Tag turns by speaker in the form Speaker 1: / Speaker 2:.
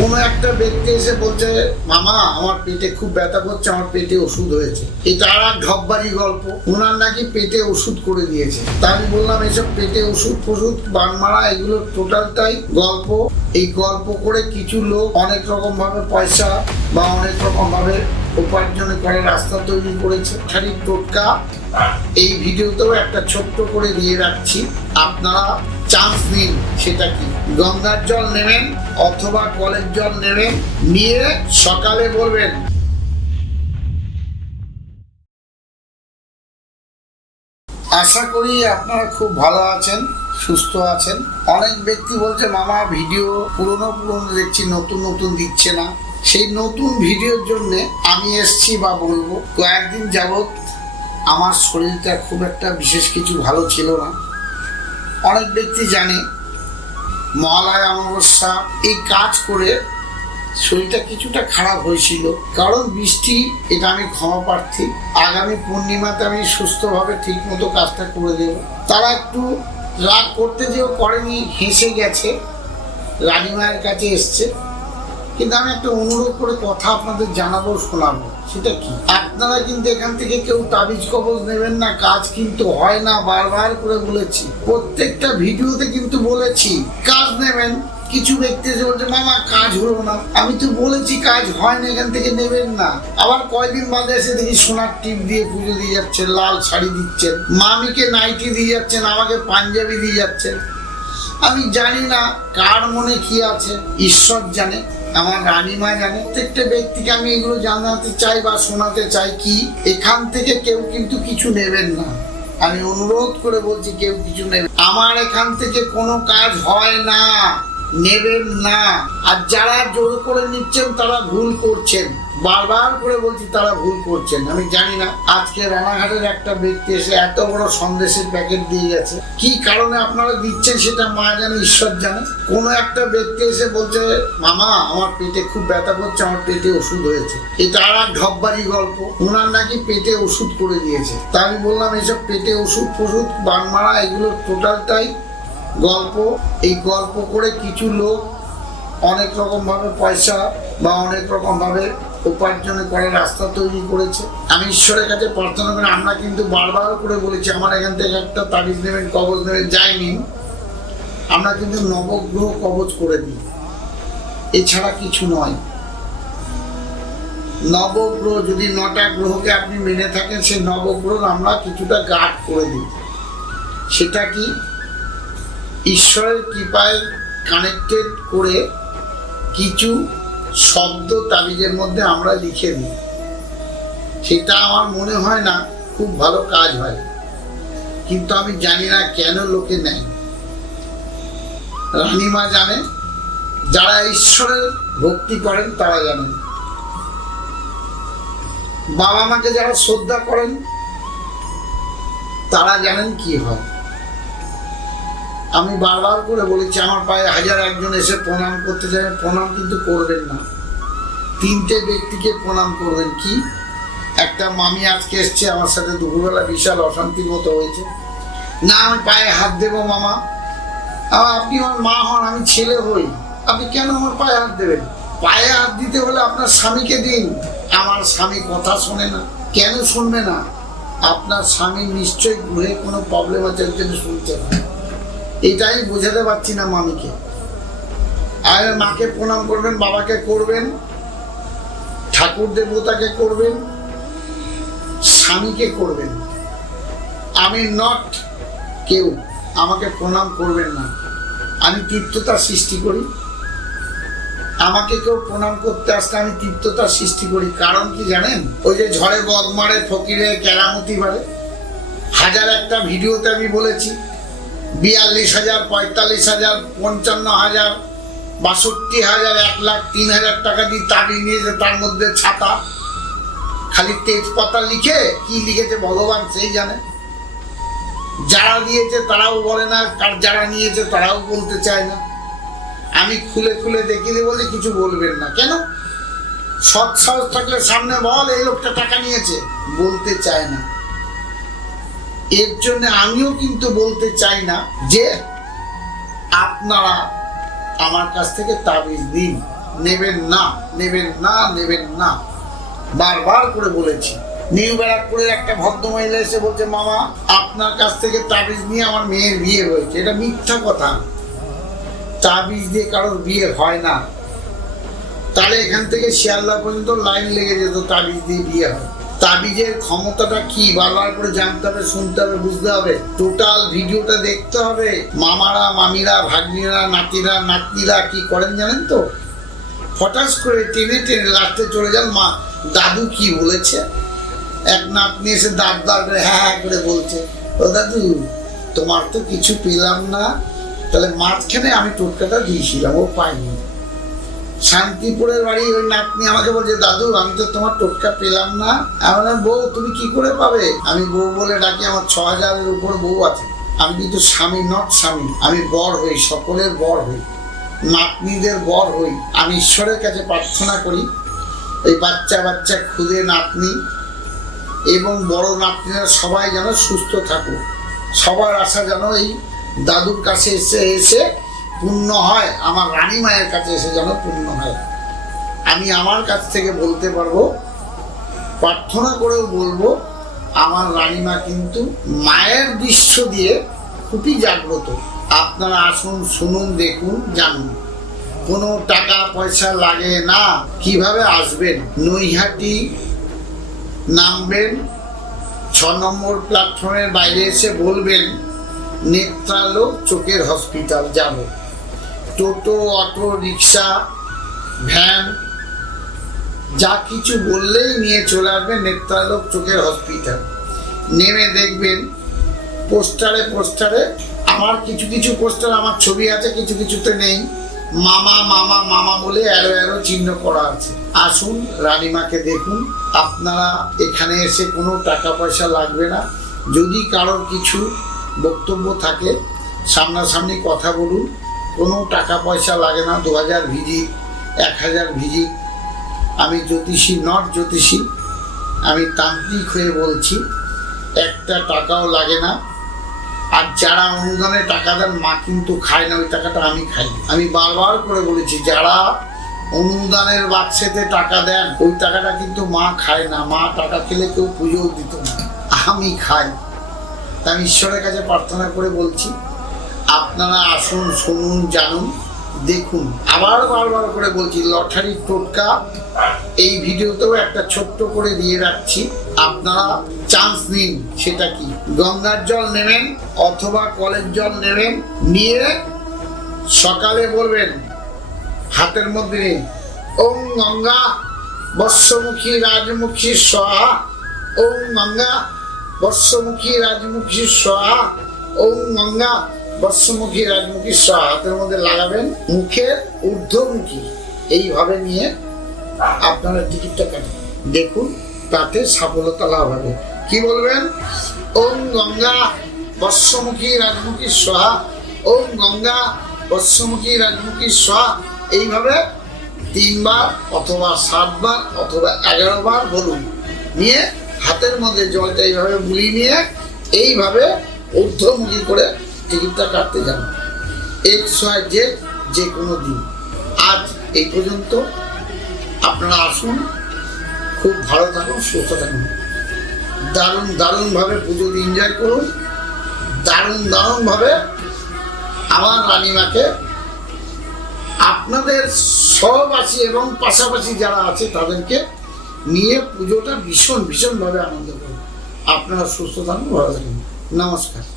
Speaker 1: কোনো একটা ব্যক্তি এসে বলছে, মামা, আমার পেটে খুব ব্যথা করছে, আমার পেটে ওষুধ হয়েছে। এটা আর এক ঢপবাজি গল্প। ওনার নাকি পেটে ওষুধ করে দিয়েছে। তা আমি বললাম, এসব পেটে ওষুধ ফষুধ বান মারা এগুলো টোটালটাই গল্প। এই গল্প করে কিছু লোক অনেক রকম ভাবে পয়সা বা অনেক রকম ভাবে উপার্জন করার রাস্তা তৈরি করেছে শারীরিক টোটকা। এই ভিডিওতেও একটা ছোট্ট করে দিয়ে রাখছি। আপনারা চান্স নিন সেটা কি গঙ্গার জল নেবেন অথবা কলের জল নেবেন, নিয়ে সকালে বলবেন। আশা করি আপনারা খুব ভালো আছেন, সুস্থ আছেন। অনেক ব্যক্তি বলছে, মামা, ভিডিও পুরনো পুরনো দেখছি, নতুন নতুন দিচ্ছে না। সেই নতুন ভিডিওর জন্য আমি এসছি বা বলব, কয়েকদিন যাবৎ আমার শরীরটা খুব একটা বিশেষ কিছু ভালো ছিল না। অনেক ব্যক্তি জানে, মহালয়া অমাবস্যা এই কাজ করে শরীরটা কিছুটা খারাপ হয়েছিল। কারণ বৃষ্টি, এটা আমি ক্ষমা প্রার্থী, আগামী পূর্ণিমাতে আমি সুস্থভাবে ঠিক মতো কাজটা করে দেব। তারা একটু রাগ করতে যেও করেনি, হেসে গেছে। রানীমায়ের কাছে এসছে। কিন্তু আমি একটা অনুরোধ করে কথা আপনাদের জানাব, শোনাবো। সেটা কি? আপনারা কিন্তু এখান থেকে কেউ তাবিজ কবজ নেবেন না, কাজ কিন্তু হয় না, বারবার করে বলেছি। প্রত্যেকটা ভিডিওতে কিন্তু বলেছি, কাজ নেবেন। কিছু ব্যক্তি এসে বলছে, মামা, কাজ হলো না। আমি তো বলেছি, কাজ হয় না, এখান থেকে নেবেন না। আবার কয়দিন বাদে এসে দেখি সোনার টিপ দিয়ে পুজো দিয়ে যাচ্ছেন, লাল শাড়ি দিচ্ছেন, মামিকে নাইটি দিয়ে যাচ্ছেন, আমাকে পাঞ্জাবি দিয়ে যাচ্ছেন। আমি জানি না কার মনে কি আছে, ঈশ্বর জানে। আমার রানীমা যেমন প্রত্যেকটা ব্যক্তিকে আমি এগুলো জানাতে চাই বা শোনাতে চাই কি এখান থেকে কেউ কিন্তু কিছু নেবেন না। আমি অনুরোধ করে বলছি কেউ কিছু নেবেন আমার এখান থেকে কোনো কাজ হয় না, নেবেন না। আর যারা জোর করে নিচ্ছেন তারা ভুল করছেন। বারবার করে বলছি, তারা ভুল করছেন। আমি জানি না, আজকে রানাঘাটের একটা ব্যক্তি এসে এত বড় সন্দেশের প্যাকেট দিয়ে গেছে। কি কারণে আপনারা দিচ্ছেন সেটা মা জানে, ঈশ্বর জানে। কোনো একটা ব্যক্তি এসে বলছে, মামা, আমার পেটে খুব ব্যথা করছে, আমার পেটে ওষুধ হয়েছে। এটা আর এক ঢপবাজি গল্প। ওনার নাকি পেটে ওষুধ করে দিয়েছে। তা আমি বললাম, এসব পেটে ওষুধ ফষুধ, বান মারা, এগুলো টোটালটাই গল্প। এই গল্প করে কিছু লোক অনেক রকম ভাবে পয়সা বা অনেক রকম উপার্জন করার রাস্তা তৈরি করেছে। আমি ঈশ্বরের কাছে প্রার্থনা করি, আমরা কিন্তু বারবার করে বলেছি, আমার এখান থেকে একটা তাবিজ নেবেন, কবজ নেবেন, যাই নিন। আমরা কিন্তু নবগ্রহ কবজ করে দিই। এছাড়া কিছু নয়। নবগ্রহ যদি নটা গ্রহকে আপনি মেনে থাকেন, সেই নবগ্রহ আমরা কিছুটা গাঢ় করে দিই। সেটা কি? ঈশ্বরের কৃপায় কানেক্টেড করে কিছু শব্দ তাবিজের মধ্যে আমরা লিখে দিই। সেটা আমার মনে হয় না খুব ভালো কাজ হয়। কিন্তু আমি জানি না কেন লোকে নেয়। রানীমা জানে যারা ঈশ্বরের ভক্তি করেন তারা জানেন। বাবা মাকে যারা শ্রদ্ধা করেন, তারা জানেন কি হয়। আমি বারবার করে বলেছি, আমার পায়ে হাজার একজন এসে প্রণাম করতে চায়, প্রণাম কিন্তু করবেন না। তিনটে ব্যক্তিকে প্রণাম করবেন কি? একটা মামি আজকে এসছে, আমার সাথে দুপুরবেলা বিশাল অশান্তির মতো হয়েছে। না, আমি পায়ে হাত দেবো মামা। আপনি আমার মা হন, আমি ছেলে হই। আপনি কেন আমার পায়ে হাত দেবেন? পায়ে হাত দিতে হলে আপনার স্বামীকে দিন। আমার স্বামী কথা শোনে না। কেন শুনবে না? আপনার স্বামী নিশ্চয়ই গৃহে কোনো প্রবলেম আছে জন্য শুনছে এটাই বোঝাতে পারছি না মামিকে। আর মাকে প্রণাম করবেন, বাবাকে করবেন ঠাকুর দেবতাকে করবেন, স্বামীকে করবেন। আমি নট কেউ, আমাকে প্রণাম করবেন না। আমি তীর্থতা সৃষ্টি করি। আমাকে কেউ প্রণাম করতে আসলে আমি তীর্থতা সৃষ্টি করি। কারণ কি জানেন? ওই যে ঝড়ে বগ মারে ফকিরে, কেরামতি মারে হাজার একটা ভিডিওতে আমি বলেছি বিয়াল্লিশ হাজার, পঁয়তাল্লিশ হাজার, পঞ্চান্ন হাজার, বাষট্টি হাজার, এক লাখ, তিন হাজার টাকা দিয়ে তাবিজ নিয়েছে, তার মধ্যে ছাতা। খালি তেজপাতা লিখে কি লিখেছে ভগবান সেই জানে। যারা দিয়েছে তারাও বলে না, আর যারা নিয়েছে তারাও বলতে চায় না। আমি খুলে খুলে দেখিয়ে বলে কিছু বলবেন না। কেন? সৎ সাহস থাকলে সামনে বল, এই লোকটা টাকা নিয়েছে। বলতে চায় না। এর জন্য আমিও কিন্তু বলতে চাই না যে আপনারা আমার কাছ থেকে তাবিজ দিন নেবেন না নেবেন না নেবেন না। বারবার করে বলেছি। নিউ ব্যারাকপুরের একটা ভদ্র মহিলা এসে বলছে, মামা, আপনার কাছ থেকে তাবিজ নিয়ে আমার মেয়ের বিয়ে হয়েছে। এটা মিথ্যা কথা। তাবিজ দিয়ে কারোর বিয়ে হয় না। তাহলে এখান থেকে শিয়ালদা পর্যন্ত লাইন লেগে যেত তাবিজ দিয়ে বিয়ে হয়। তাবিজের ক্ষমতাটা কি? বারবার করে জানতে হবে, শুনতে হবে, বুঝতে হবে। টোটাল ভিডিওটা দেখতে হবে। মামারা, মামিরা, ভাগ্নিরা, নাতিরা, নাতনিরা কি করেন জানেন তো? হঠাৎ করে টেনে টেনে লাস্টে চলে যান মা। দাদু কি বলেছে? এক নাতনি এসে দাঁত দাঁত করে হ্যাঁ হ্যাঁ করে বলছে, ও দাদু, তোমার তো কিছু পেলাম না। তাহলে মাঝখানে আমি টোটকাটা দিয়েছিলাম, ও পাইনি শান্তিপুরের বাড়ি, ওই নাতনি আমাকে বলছে, দাদু, আমি তো তোমার টোটকা পেলাম না। আমি বউ, তুমি কি করে পাবে? আমি বউ বলে ডাকি, আমার ছ হাজারের উপর বউ আছে। আমি কিন্তু স্বামী নট স্বামী। আমি বর হই, সকলের বর হই। নাতনিদের বর হই। আমি ঈশ্বরের কাছে প্রার্থনা করি, এই বাচ্চা বাচ্চা খুদে নাতনি এবং বড় নাতনিরা সবাই যেন সুস্থ থাকুক। সবার আশা যেন এই দাদুর কাছে এসে এসে পূর্ণ হয়, আমার রানী মায়ের কাছে এসে যেন পূর্ণ হয়। আমি আমার কাছ থেকে বলতে পারব, প্রার্থনা করেও বলব, আমার রানীমা কিন্তু মায়ের দৃশ্য দিয়ে খুবই জাগ্রত। আপনারা আসুন, শুনুন, দেখুন, জানুন। কোনো টাকা পয়সা লাগে না, কীভাবে আসবেন? নৈহাটি নামবেন, ছ নম্বর প্ল্যাটফর্মের বাইরে এসে বলবেন, নেত্রালোক চোখের হসপিটাল যাব। টোটো, অটো, রিক্সা, ভ্যান, যা কিছু বললেই নিয়ে চলে আসবে নেত্রালোক চোখের হসপিটাল। নেমে দেখবেন পোস্টারে পোস্টারে আমার কিছু কিছু পোস্টার আমার ছবি আছে, কিছু, কিছুতে নেই। মামা মামা মামা বলে অ্যারো অ্যারো চিহ্ন করা আছে। আসুন, রানীমাকে দেখুন। আপনারা এখানে এসে কোনো টাকা পয়সা লাগবে না। যদি কারোর কিছু বক্তব্য থাকে, সামনাসামনি কথা বলুন। কোনো টাকা পয়সা লাগে না দু হাজার ভিজিট এক হাজার ভিজিট। আমি জ্যোতিষী, নট জ্যোতিষী। আমি তান্ত্রিক হয়ে বলছি, একটা টাকাও লাগে না। আর যারা অনুদানে টাকা দেন, মা কিন্তু খায় না, ওই টাকাটা আমি খাই আমি বারবার করে বলেছি, যারা অনুদানের বাক্সেতে টাকা দেন, ওই টাকাটা কিন্তু মা খায় না। মা টাকা খেলে কেউ পুজোও দিত না। আমি খাই। তা আমি ঈশ্বরের কাছে প্রার্থনা করে বলছি আপনারা আসুন, শুনুন, জানুন, দেখুন। আবার বারবার করে বলছি লটারির টোটকা, এই ভিডিওতেও একটা ছোট্ট করে দিয়ে রাখছি। আপনারা চান্স নিন, সেটা কি? গঙ্গার জল নেবেন অথবা কলের জল নেবেন, নিয়ে সকালে বলবেন, হাতের মধ্যে, ওম গঙ্গা, বর্ষমুখী রাজমুখী সহা, ওম গঙ্গা, বর্ষমুখী রাজমুখী সহা, ওম গঙ্গা বর্ষমুখী রাজমুখী সহা হাতের মধ্যে লাগাবেন মুখের ঊর্ধ্বমুখী। এইভাবে নিয়ে আপনারা টিকিটটা কাটেন। দেখুন, তাতে সফলতা লাভ হবে। কি বলবেন? ওম গঙ্গা বর্ষমুখী রাজমুখী সহা ওম গঙ্গা বর্ষমুখী রাজমুখী সহা এইভাবে তিনবার অথবা সাতবার অথবা এগারো বার বলুন। নিয়ে হাতের মধ্যে জলটা এইভাবে বুলিয়ে নিয়ে এইভাবে ঊর্ধ্বমুখী করে টিকিটটা কাটতে যান। এক্স ওয়াই জেড যে কোনো দিন। আজ এই পর্যন্ত আপনারা আসুন, খুব ভালো থাকুন, সুস্থ থাকুন। দারুণ দারুণভাবে পুজো এনজয় করুন। দারুণ দারুণভাবে আমার রানীমাকে আপনাদের সহবাসী এবং পাশাপাশি যারা আছে তাদেরকে নিয়ে পুজোটা ভীষণ ভীষণভাবে আনন্দ করুন। আপনারা সুস্থ থাকুন, ভালো থাকুন। নমস্কার।